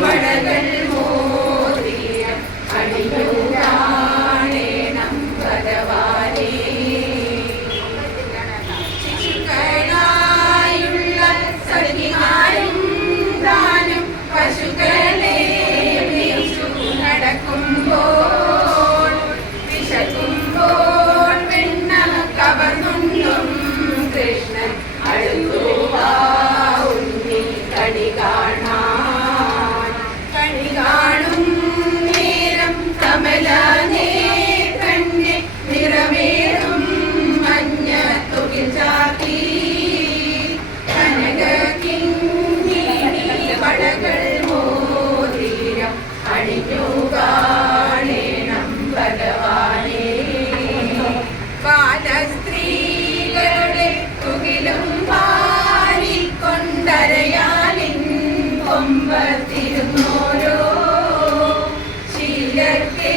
വടകൾ മോതിയ അടിയൂരാണേണം ഭഗവാനേ ശിശുക്കളായുള്ള സഖിമാരും താനും പശുക്കളെ മേച്ചു നടക്കുമ്പോൾ വിശക്കുമ്പോൾ വെണ്ണ കവർന്നുണ്ടും കൃഷ്ണൻ അടുത്തു ഉണ്ണി കണി കാണാൻ കണി കാണും നേരം കമലനേത്രന്റെ നിറമേറും മഞ്ഞ തുകിൽ ചാത്തി കനകകിങ്ങിണി വടകൾ മോതിരം അണിഞ്ഞു കാണേണം ഭഗവാനേ ബാലസ്ത്രീകളുടെ തുകിലും പാരിക്കൊണ്ടരയാലിൻ കൊമ്പത്തിരുന്നോരോ ശീലത്തെ